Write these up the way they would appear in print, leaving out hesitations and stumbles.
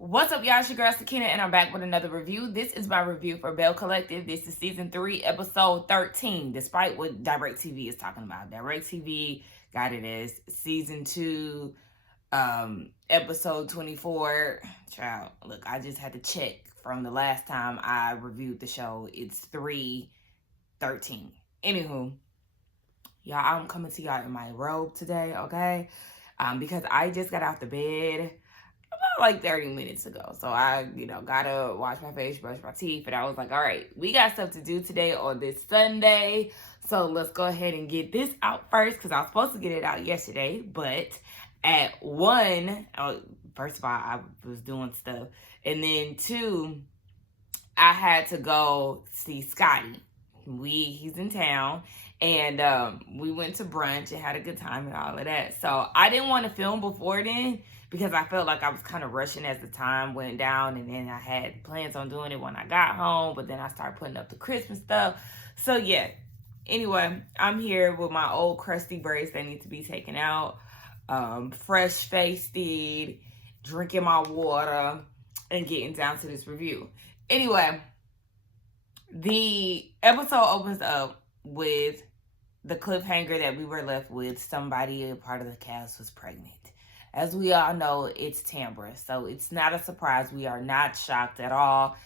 What's up, y'all? It's your girl Sakina, and I'm back with another review. This is my review for Belle Collective. This is season 3, episode 13. Despite what DirecTV is talking about, DirecTV got it as season 2, episode 24. Child, look, I just had to check from the last time I reviewed the show. It's 3/13. Anywho, y'all, I'm coming to y'all in my robe today, okay? Because I just got out the bed like 30 minutes ago. So I, gotta wash my face, brush my teeth. And I was like, all right, we got stuff to do today on this Sunday. So let's go ahead and get this out first because I was supposed to get it out yesterday. But at 1, first of all, I was doing stuff. And then 2, I had to go see Scotty. He's in town. And we went to brunch and had a good time and all of that. So I didn't want to film before then because I felt like I was kind of rushing as the time went down. And then I had plans on doing it when I got home. But then I started putting up the Christmas stuff. So yeah. Anyway, I'm here with my old crusty braids that need to be taken out. Fresh-faced, drinking my water, and getting down to this review. Anyway, the episode opens up with the cliffhanger that we were left with. Somebody, a part of the cast, was pregnant. As we all know, it's Tambra, so it's not a surprise. We are not shocked at all.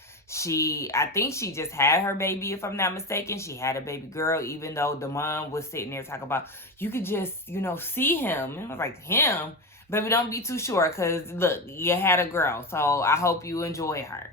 I think she just had her baby, if I'm not mistaken. She had a baby girl, even though the mom was sitting there talking about, you could just, see him. And I was like, him? Baby, don't be too sure, because, look, you had a girl, so I hope you enjoy her.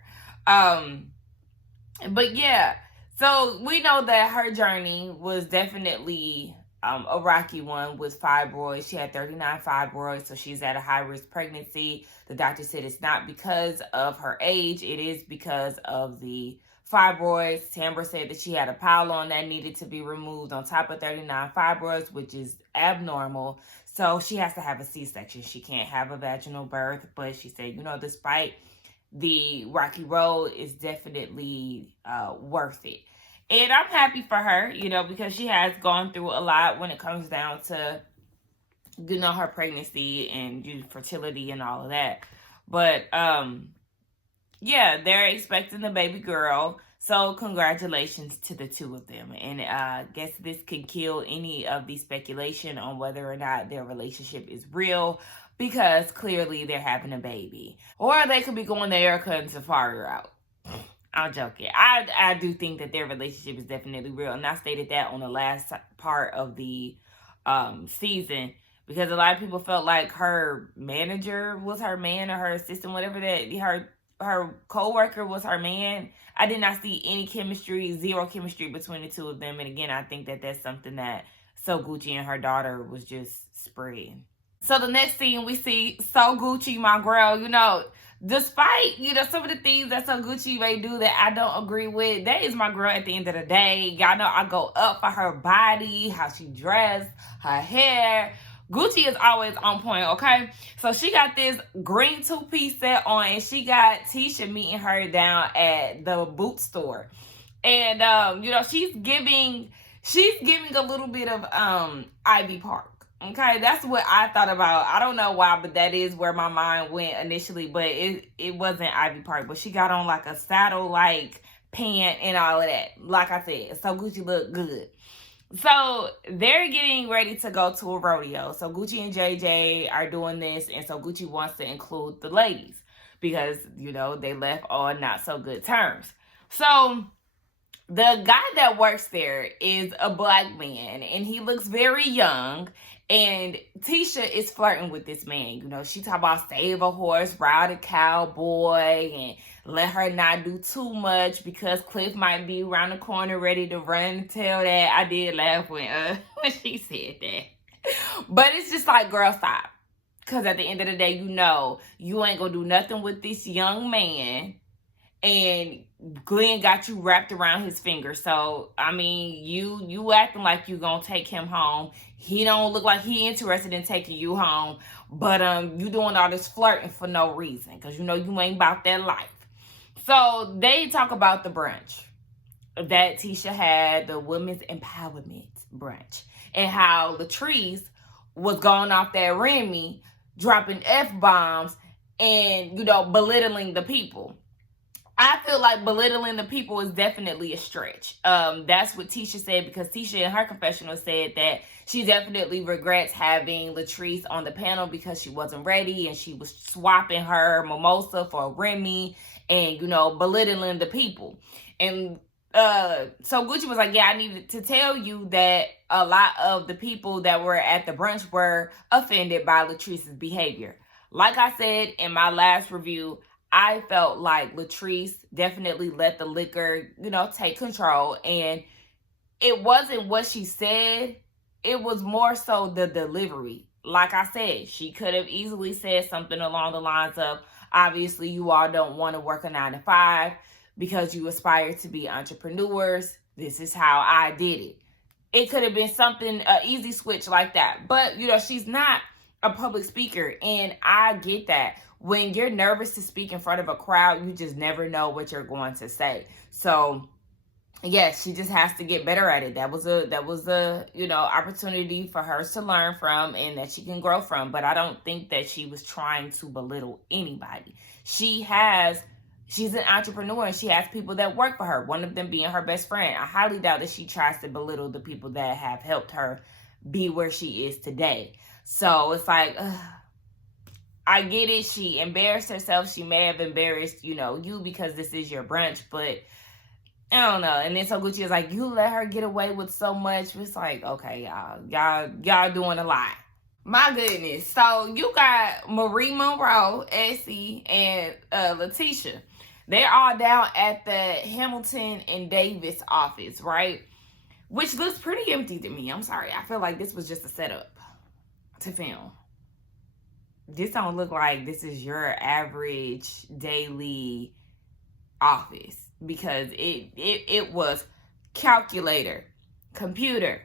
But, yeah. So we know that her journey was definitely a rocky one with fibroids. She had 39 fibroids, so she's at a high-risk pregnancy. The doctor said it's not because of her age. It is because of the fibroids. Tambra said that she had a pylon that needed to be removed on top of 39 fibroids, which is abnormal. So she has to have a C-section. She can't have a vaginal birth, but she said, despite the rocky road, is definitely worth it. And I'm happy for her, because she has gone through a lot when it comes down to, her pregnancy and fertility and all of that. But, yeah, they're expecting the baby girl. So congratulations to the two of them. And I guess this can kill any of the speculation on whether or not their relationship is real, because clearly they're having a baby. Or they could be going to Erica and Safari out. I'm joking. I do think that their relationship is definitely real. And I stated that on the last part of the season, because a lot of people felt like her manager was her man, or her assistant, whatever that, her co-worker was her man. I did not see any chemistry, zero chemistry between the two of them. And again, I think that that's something that So Gucci and her daughter was just spreading. So the next scene, we see So Gucci, my girl, despite, some of the things that So Gucci may do that I don't agree with, that is my girl at the end of the day. Y'all know I go up for her body, how she dressed, her hair. Gucci is always on point, okay? So she got this green 2-piece set on, and she got Tisha meeting her down at the boot store. And, she's giving a little bit of Ivy Park. Okay, that's what I thought about. I don't know why, but that is where my mind went initially. But it wasn't Ivy Park. But she got on like a saddle-like pant and all of that. Like I said, So Gucci looked good. So they're getting ready to go to a rodeo. So Gucci and JJ are doing this. And so Gucci wants to include the ladies because, they left on not so good terms. So the guy that works there is a black man, and he looks very young. And Tisha is flirting with this man. She talk about save a horse, ride a cowboy, and let her not do too much because Cliff might be around the corner ready to run and tell that. I did laugh when she said that. But it's just like, girl, stop. Because at the end of the day, you ain't going to do nothing with this young man. And Glenn got you wrapped around his finger. So, I mean, you acting like you gonna take him home. He don't look like he interested in taking you home. But you doing all this flirting for no reason. Because you ain't about that life. So, they talk about the brunch that Tisha had, the women's empowerment brunch. And how Latrice was going off that Remy, dropping F-bombs, and, belittling the people. I feel like belittling the people is definitely a stretch. That's what Tisha said, because Tisha in her confessional said that she definitely regrets having Latrice on the panel because she wasn't ready and she was swapping her mimosa for Remy and, belittling the people. And so Gucci was like, yeah, I needed to tell you that a lot of the people that were at the brunch were offended by Latrice's behavior. Like I said in my last review, I felt like Latrice definitely let the liquor, take control. And it wasn't what she said. It was more so the delivery. Like I said, she could have easily said something along the lines of, obviously, you all don't want to work a 9-to-5 because you aspire to be entrepreneurs. This is how I did it. It could have been something, an easy switch like that. But, she's not a public speaker. And I get that. When you're nervous to speak in front of a crowd, you just never know what you're going to say. So, yes, she just has to get better at it. That was a opportunity for her to learn from and that she can grow from. But I don't think that she was trying to belittle anybody. She's an entrepreneur and she has people that work for her, one of them being her best friend. I highly doubt that she tries to belittle the people that have helped her be where she is today. So it's like, I get it. She embarrassed herself. She may have embarrassed, you because this is your brunch, but I don't know. And then so Gucci is like, you let her get away with so much. It's like, okay, y'all doing a lot. My goodness. So you got Marie Monroe, Essie, and Letitia. They're all down at the Hamilton and Davis office, right? Which looks pretty empty to me. I'm sorry. I feel like this was just a setup to film. This don't look like this is your average daily office, because it was calculator, computer,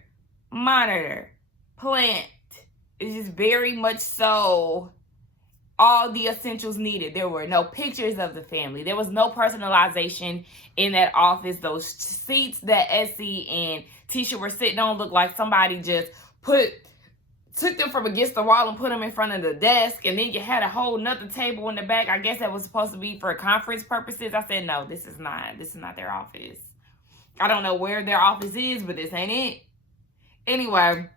monitor, plant. It's just very much so all the essentials needed. There were no pictures of the family. There was no personalization in that office. Those seats that Essie and Tisha were sitting on looked like somebody just took them from against the wall and put them in front of the desk, and then you had a whole nother table in the back. I guess that was supposed to be for conference purposes. I said, no, this is not their office. I don't know where their office is, but this ain't it. Anyway,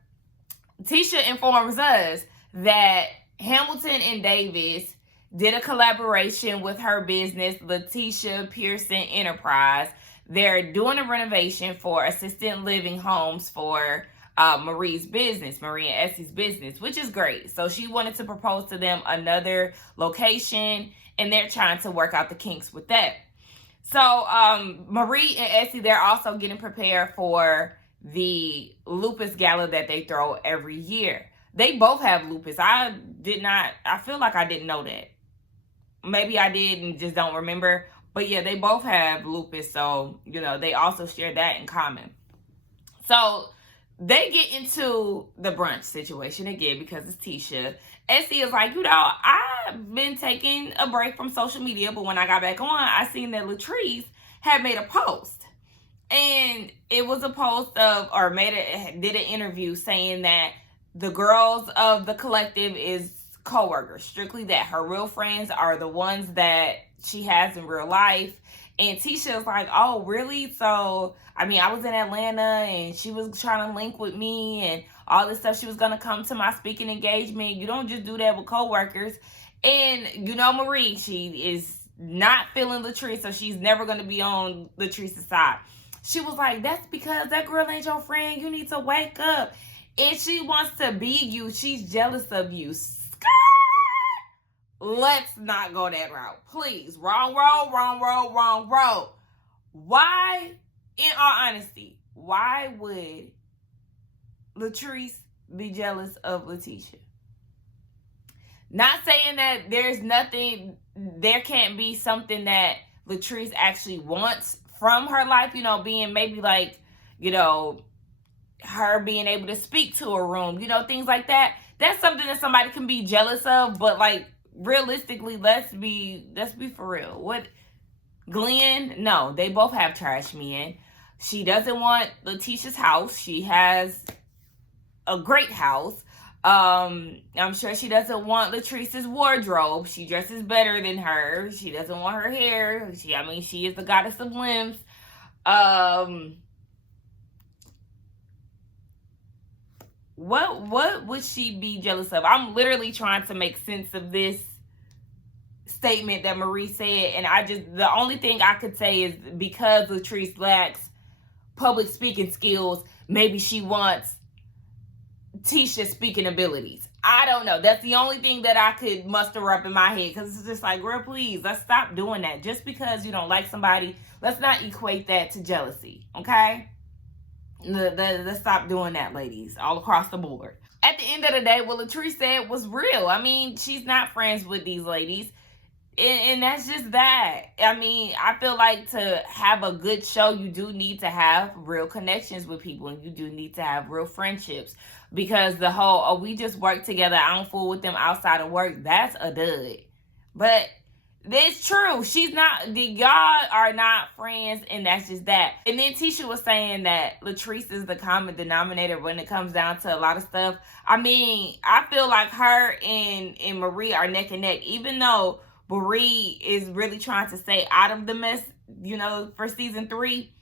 Tisha informs us that Hamilton and Davis did a collaboration with her business, Letitia Pearson Enterprise. They're doing a renovation for assisted living homes for Marie's business, Marie and Essie's business, which is great. So she wanted to propose to them another location, and they're trying to work out the kinks with that. So Marie and Essie, they're also getting prepared for the lupus gala that they throw every year. They both have lupus. I feel like I didn't know that. Maybe I did and just don't remember. But yeah, they both have lupus. So, they also share that in common. So they get into the brunch situation again because it's Tisha. Essie is like, I've been taking a break from social media, but when I got back on, I seen that Latrice had made a post. And it was a post did an interview saying that the girls of the collective is co-workers. Strictly that. Her real friends are the ones that she has in real life. And Tisha was like, oh, really? So, I was in Atlanta and she was trying to link with me and all this stuff. She was going to come to my speaking engagement. You don't just do that with coworkers. And, Marie, she is not feeling Latrice, so she's never going to be on Latrice's side. She was like, that's because that girl ain't your friend. You need to wake up. And she wants to be you. She's jealous of you. Let's not go that route. Please. Wrong road, wrong road, wrong road. Why, in all honesty, why would Latrice be jealous of Letitia? Not saying that there can't be something that Latrice actually wants from her life, being maybe like, her being able to speak to a room, things like that. That's something that somebody can be jealous of, but like, realistically, let's be for real. What, Glenn? No, they both have trash men. She doesn't want Letitia's house. She has a great house. I'm sure she doesn't want Latrice's wardrobe. She dresses better than her. She doesn't want her hair. She is the goddess of limbs. What would she be jealous of? I'm literally trying to make sense of this statement that Marie said, and the only thing I could say is because Latrice lacks public speaking skills, maybe she wants Tisha's speaking abilities. I don't know. That's the only thing that I could muster up in my head, because it's just like, girl, please, let's stop doing that. Just because you don't like somebody, let's not equate that to jealousy, okay? Let's stop doing that, ladies, all across the board. At the end of the day, what Latrice said was real. I mean, she's not friends with these ladies. And that's just that. I mean, I feel like to have a good show, you do need to have real connections with people, and you do need to have real friendships, because the whole, oh, we just work together, I don't fool with them outside of work, that's a dud. But it's true. Y'all are not friends, and that's just that. And then Tisha was saying that Latrice is the common denominator when it comes down to a lot of stuff. I mean, I feel like her and Marie are neck and neck, even though Marie is really trying to stay out of the mess, for season 3.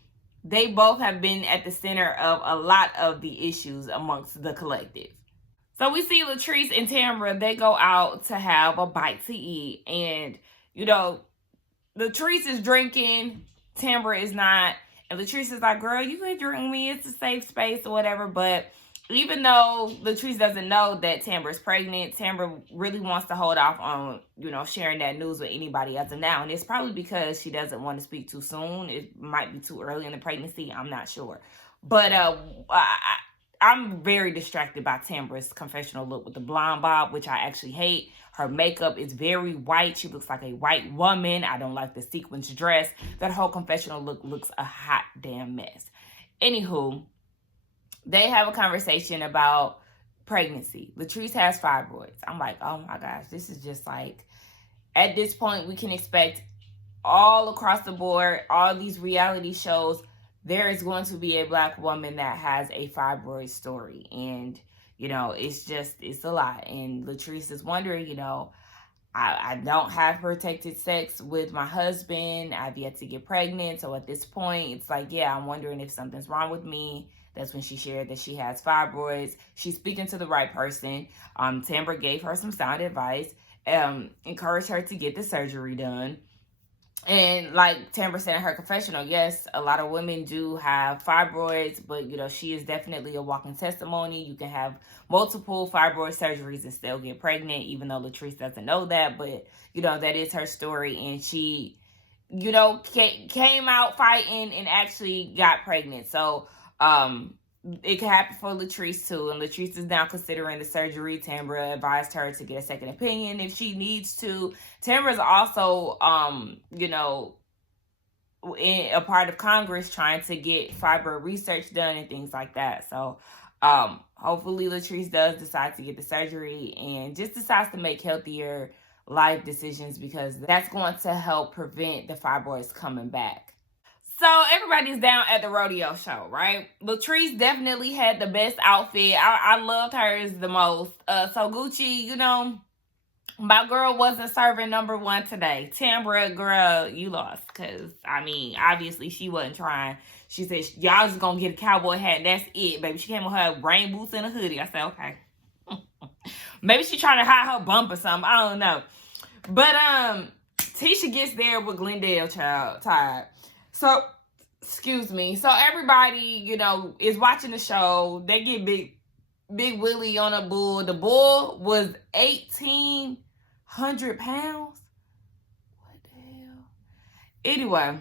They both have been at the center of a lot of the issues amongst the collective. So we see Latrice and Tambra, they go out to have a bite to eat. And, Latrice is drinking, Tambra is not. And Latrice is like, girl, you can drink me. It's a safe space or whatever. But even though Latrice doesn't know that Tambra is pregnant, Tambra really wants to hold off on, sharing that news with anybody as of now. And it's probably because she doesn't want to speak too soon. It might be too early in the pregnancy. I'm not sure. But I'm very distracted by Tambra's confessional look with the blonde bob, which I actually hate. Her makeup is very white. She looks like a white woman. I don't like the sequins dress. That whole confessional look looks a hot damn mess. Anywho, they have a conversation about pregnancy. Latrice has fibroids. I'm like, oh my gosh, this is just like, at this point, we can expect all across the board, all these reality shows, there is going to be a Black woman that has a fibroid story. And, it's a lot. And Latrice is wondering, I don't have protected sex with my husband. I've yet to get pregnant. So at this point, it's like, yeah, I'm wondering if something's wrong with me. That's when she shared that she has fibroids. She's speaking to the right person. Tambra gave her some sound advice, encouraged her to get the surgery done. And like Tambra said in her confessional, yes, a lot of women do have fibroids, but, she is definitely a walking testimony. You can have multiple fibroid surgeries and still get pregnant, even though Latrice doesn't know that. But, that is her story. And she, came out fighting and actually got pregnant. So, it could happen for Latrice too, and Latrice is now considering the surgery. Tambra advised her to get a second opinion if she needs to. Tambra is also, a part of Congress trying to get fibroid research done and things like that. So, hopefully Latrice does decide to get the surgery and just decides to make healthier life decisions, because that's going to help prevent the fibroids coming back. So everybody's down at the rodeo show, right? Latrice definitely had the best outfit. I loved hers the most. So Gucci, my girl wasn't serving #1 today. Tambra, girl, you lost. Because, obviously she wasn't trying. She said, y'all just going to get a cowboy hat and that's it, baby. She came with her rain boots and a hoodie. I said, okay. Maybe she's trying to hide her bump or something. I don't know. But Tisha gets there with Glendale, tired. So, excuse me. So everybody, is watching the show. They get Big Willie on a bull. The bull was 1,800 pounds. What the hell? Anyway,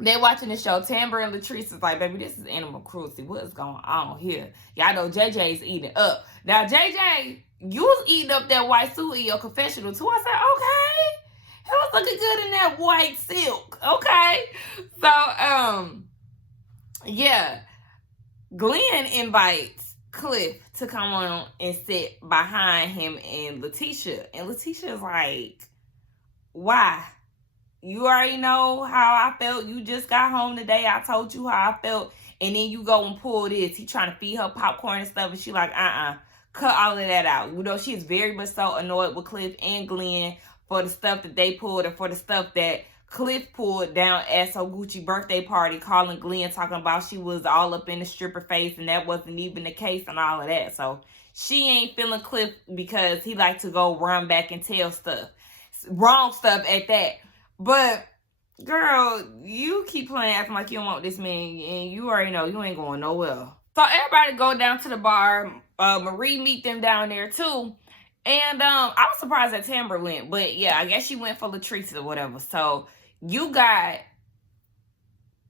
they're watching the show. Tambra and Latrice is like, baby, this is animal cruelty. What is going on here? Y'all know JJ's eating up. Now, JJ, you was eating up that white suit in your confessional too. I said, okay. It was looking good in that white silk. Okay. So, yeah. Glenn invites Cliff to come on and sit behind him and Letitia. And Letitia is like, why? You already know how I felt. You just got home today. I told you how I felt. And then you go and pull this. He trying to feed her popcorn and stuff. And she like, cut all of that out. You know, she's very much so annoyed with Cliff and Glenn for the stuff that they pulled and for the stuff that Cliff pulled down at So Gucci birthday party, calling Glenn, talking about she was all up in the stripper face and that wasn't even the case and all of that. So she ain't feeling Cliff because he like to go run back and tell stuff. Wrong stuff at that. But girl, you keep playing acting like you don't want this man, and you already know you ain't going nowhere. So everybody go down to the bar. Marie meet them down there too. And I was surprised that Tambra went. But yeah, I guess she went for Latrice or whatever. So you got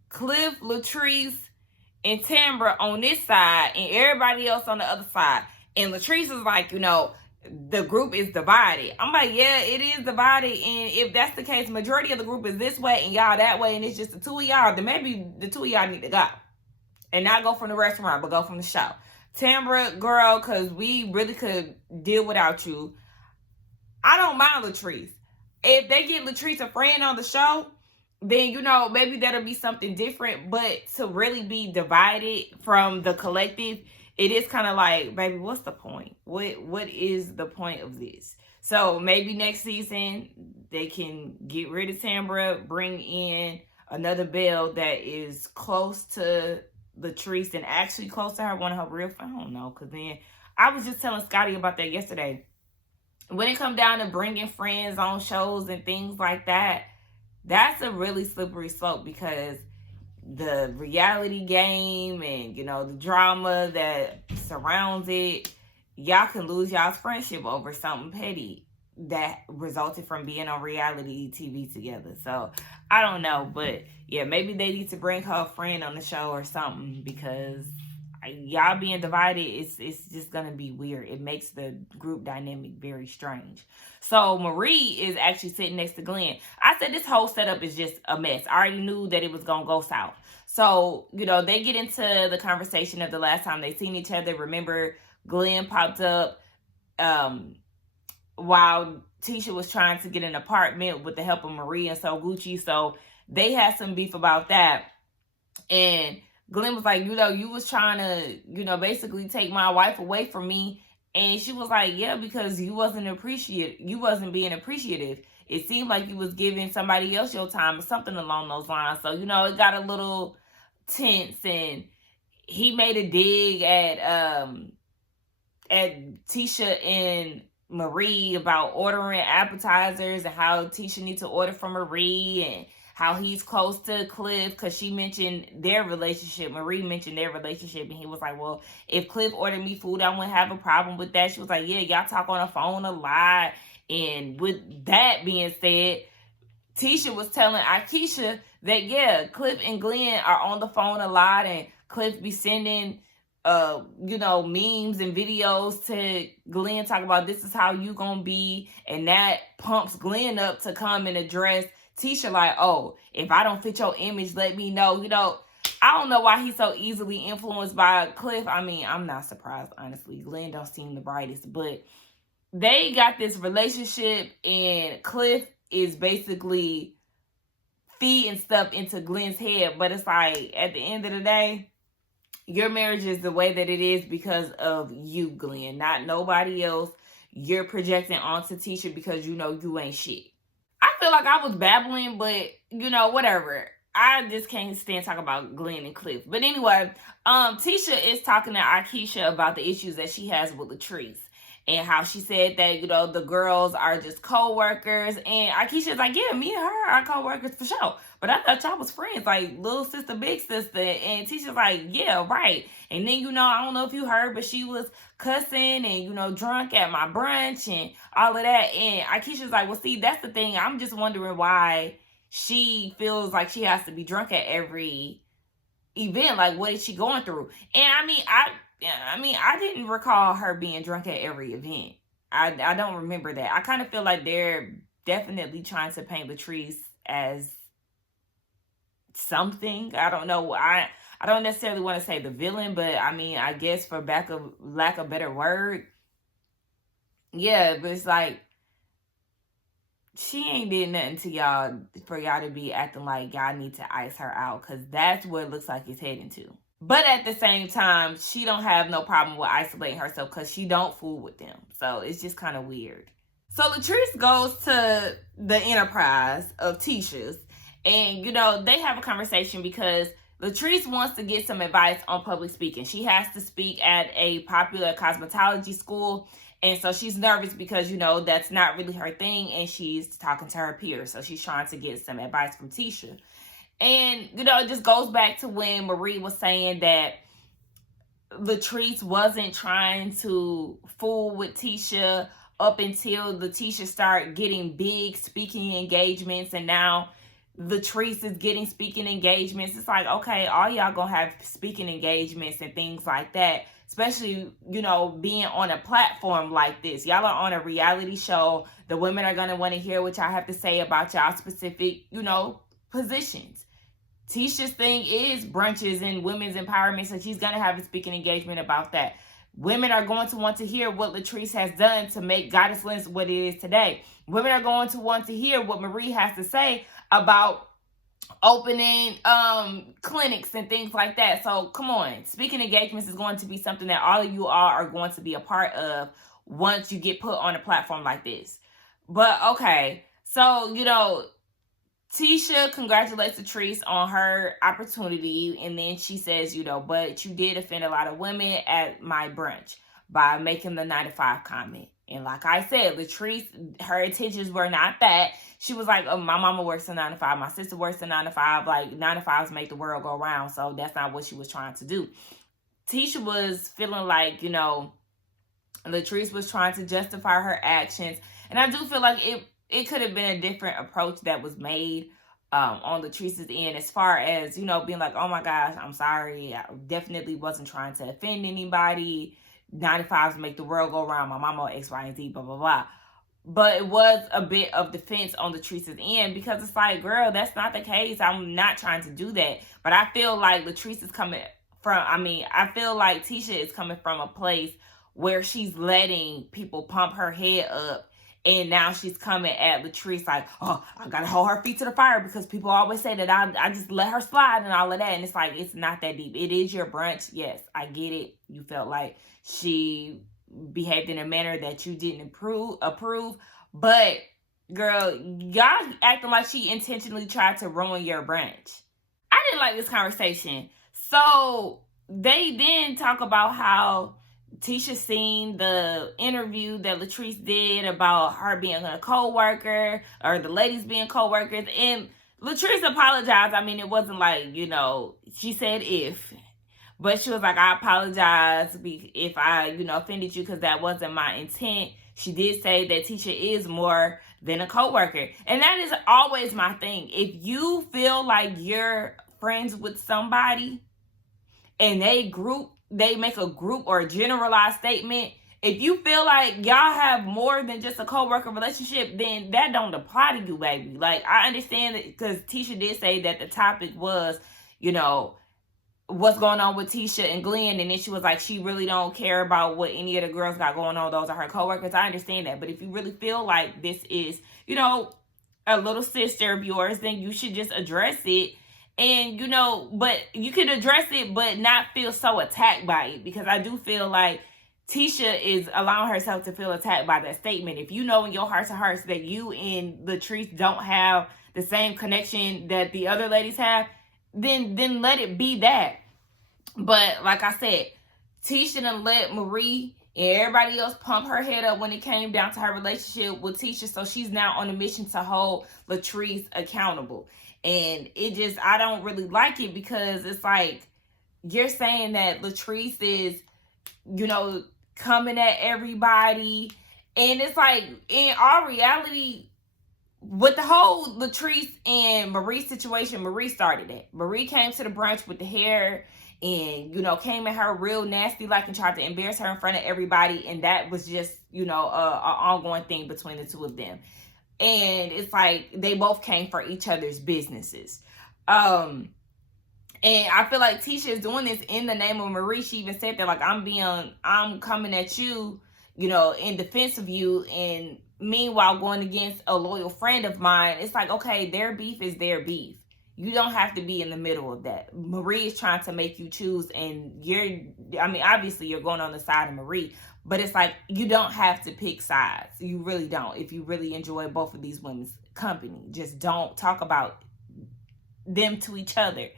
Cliff, Latrice, and Tambra on this side and everybody else on the other side. And Latrice is like, you know, the group is divided. I'm like, yeah, it is divided. And if that's the case, majority of the group is this way and y'all that way, and it's just the two of y'all, then maybe the two of y'all need to go. And not go from the restaurant, but go from the show. Tambra, girl, because we really could deal without you. I don't mind Latrice. If they get Latrice a friend on the show, then, you know, maybe that'll be something different. But to really be divided from the collective, it is kind of like, baby, what's the point? What is the point of this? So maybe next season they can get rid of Tambra, bring in another Belle that is close to Latrice and actually close to her, one of her real friends. I don't know, because then I was just telling Scotty about that yesterday. When it comes down to bringing friends on shows and things like that, that's a really slippery slope, because the reality game and, you know, the drama that surrounds it, y'all can lose y'all's friendship over something petty that resulted from being on reality TV together. So I don't know, but yeah, maybe they need to bring her a friend on the show or something, because y'all being divided, it's just gonna be weird. It makes the group dynamic very strange. So Marie is actually sitting next to Glenn. I said this whole setup is just a mess. I already knew that it was gonna go south. So, you know, they get into the conversation of the last time they seen each other. Remember, Glenn popped up while Tisha was trying to get an apartment with the help of Marie and So Gucci. So they had some beef about that. And Glenn was like, you know, you was trying to, you know, basically take my wife away from me. And she was like, yeah, because you wasn't being appreciative. It seemed like you was giving somebody else your time or something along those lines. So, you know, it got a little tense, and he made a dig at Tisha and Marie about ordering appetizers and how Tisha needs to order from Marie, and how he's close to Cliff because she mentioned their relationship. Marie mentioned their relationship, and he was like, well, if Cliff ordered me food, I wouldn't have a problem with that. She was like, yeah, y'all talk on the phone a lot. And with that being said, Tisha was telling Aisha that, yeah, Cliff and Glenn are on the phone a lot, and Cliff be sending you know, memes and videos to Glenn, talk about this is how you gonna be, and that pumps Glenn up to come and address Tisha like, oh, if I don't fit your image, let me know. You know, I don't know why he's so easily influenced by Cliff. I mean, I'm not surprised, honestly. Glenn don't seem the brightest, but they got this relationship, and Cliff is basically feeding stuff into Glenn's head. But it's like, at the end of the day, your marriage is the way that it is because of you, Glenn, not nobody else. You're projecting onto Tisha because you know you ain't shit. I feel like I was babbling, but, you know, whatever. I just can't stand talking about Glenn and Cliff. But anyway, Tisha is talking to Aisha about the issues that she has with Latrice. And how she said that, you know, the girls are just co-workers. And Aisha's like, yeah, me and her are co-workers for sure. But I thought y'all was friends, like little sister, big sister. And Tisha's like, yeah, right. And then, you know, I don't know if you heard, but she was cussing and, you know, drunk at my brunch and all of that. And Aisha's like, well, see, that's the thing. I'm just wondering why she feels like she has to be drunk at every event. Like, what is she going through? And I mean, I didn't recall her being drunk at every event. I don't remember that. I kind of feel like they're definitely trying to paint Latrice as something. I don't know. I don't necessarily want to say the villain, but I mean, I guess for lack of a better word. Yeah, but it's like, she ain't did nothing to y'all for y'all to be acting like y'all need to ice her out, because that's what it looks like it's heading to. But at the same time, she don't have no problem with isolating herself because she don't fool with them. So it's just kind of weird. So Latrice goes to the enterprise of Tisha's, and they have a conversation because Latrice wants to get some advice on public speaking. She has to speak at a popular cosmetology school, and so she's nervous because that's not really her thing, and she's talking to her peers. So she's trying to get some advice from Tisha. And, it just goes back to when Marie was saying that Latrice wasn't trying to fool with Tisha up until Tisha started getting big speaking engagements. And now Latrice is getting speaking engagements. It's like, okay, all y'all gonna have speaking engagements and things like that. Especially, being on a platform like this. Y'all are on a reality show. The women are gonna want to hear what y'all have to say about y'all specific, positions. Tisha's thing is brunches and women's empowerment, so she's going to have a speaking engagement about that. Women are going to want to hear what Latrice has done to make Goddess Lens what it is today. Women are going to want to hear what Marie has to say about opening clinics and things like that. So come on, speaking engagements is going to be something that all of you all are going to be a part of once you get put on a platform like this. But okay, so Tisha congratulates Latrice on her opportunity, and then she says, but you did offend a lot of women at my brunch by making the 9 to 5 comment. And like I said, Latrice, her intentions were not that. She was like, oh, my mama works a 9 to 5, my sister works a 9 to 5, like 9 to 5s make the world go round. So that's not what she was trying to do. Tisha was feeling like, Latrice was trying to justify her actions. And I do feel like it could have been a different approach that was made on Latrice's end, as far as, being like, oh my gosh, I'm sorry. I definitely wasn't trying to offend anybody. 9 to 5s make the world go round. My mama X, Y, and Z, blah, blah, blah. But it was a bit of defense on Latrice's end, because it's like, girl, that's not the case. I'm not trying to do that. But I feel like Latrice is coming from, I feel like Tisha is coming from a place where she's letting people pump her head up. And now she's coming at Latrice like, oh, I got to hold her feet to the fire because people always say that I just let her slide and all of that. And it's like, it's not that deep. It is your brunch. Yes, I get it. You felt like she behaved in a manner that you didn't approve. But, girl, y'all acting like she intentionally tried to ruin your brunch. I didn't like this conversation. So they then talk about how Tisha seen the interview that Latrice did about her being a co-worker, or the ladies being co-workers, and Latrice apologized. It wasn't like, she said if, but she was like, I apologize if I, offended you, because that wasn't my intent. She did say that Tisha is more than a co-worker. And that is always my thing. If you feel like you're friends with somebody and they make a group or a generalized statement, if you feel like y'all have more than just a co-worker relationship, then that don't apply to you, baby. Like, I understand that, because Tisha did say that the topic was, what's going on with Tisha and Glenn, and then she was like, she really don't care about what any of the girls got going on. Those are her co-workers. I understand that. But if you really feel like this is, a little sister of yours, then you should just address it. And, but you can address it, but not feel so attacked by it. Because I do feel like Tisha is allowing herself to feel attacked by that statement. If you know in your heart of hearts that you and Latrice don't have the same connection that the other ladies have, then let it be that. But like I said, Tisha done let Marie and everybody else pump her head up when it came down to her relationship with Tisha. So she's now on a mission to hold Latrice accountable. And I don't really like it, because it's like, you're saying that Latrice is, coming at everybody. And it's like, in all reality, with the whole Latrice and Marie situation, Marie started it. Marie came to the brunch with the hair and, came at her real nasty like and tried to embarrass her in front of everybody. And that was just, an ongoing thing between the two of them. And it's like they both came for each other's businesses. And I feel like Tisha is doing this in the name of Marie. She even said that, like, I'm coming at you, in defense of you, and meanwhile going against a loyal friend of mine. It's like, okay, their beef is their beef. You don't have to be in the middle of that. Marie is trying to make you choose, and obviously you're going on the side of Marie, but it's like, you don't have to pick sides. You really don't. If you really enjoy both of these women's company, just don't talk about them to each other.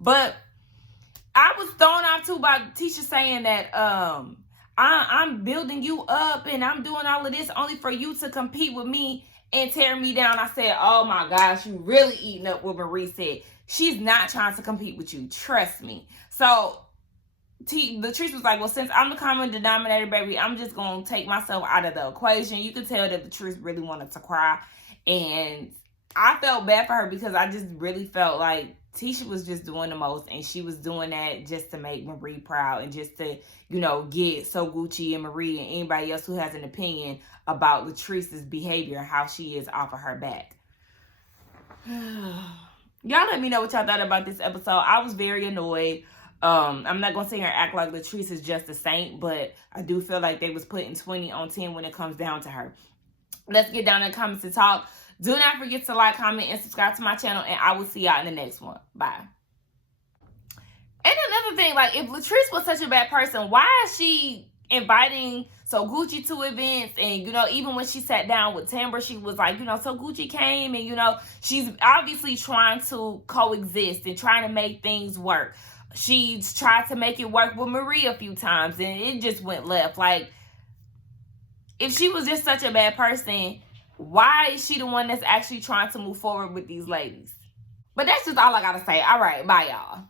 But I was thrown off too by Tisha saying that I'm building you up and I'm doing all of this only for you to compete with me and tear me down. I said, oh my gosh, you really eating up what Marie said. She's not trying to compete with you. Trust me. So Latrice was like, well, since I'm the common denominator, baby, I'm just going to take myself out of the equation. You could tell that Latrice really wanted to cry. And I felt bad for her because I just really felt like Tisha was just doing the most, and she was doing that just to make Marie proud and just to, get So Gucci and Marie and anybody else who has an opinion about Latrice's behavior and how she is off of her back. Y'all let me know what y'all thought about this episode. I was very annoyed. I'm not gonna sit here and act like Latrice is just a saint, but I do feel like they was putting 20 on 10 when it comes down to her. Let's get down in the comments to talk. Do not forget to like, comment, and subscribe to my channel, and I will see y'all in the next one. Bye. And another thing, like, if Latrice was such a bad person, why is she inviting So Gucci to events? And, even when she sat down with Tambra, she was like, So Gucci came, and, she's obviously trying to coexist and trying to make things work. She's tried to make it work with Marie a few times, and it just went left. Like, if she was just such a bad person, why is she the one that's actually trying to move forward with these ladies? But that's just all I gotta say. All right, bye, y'all.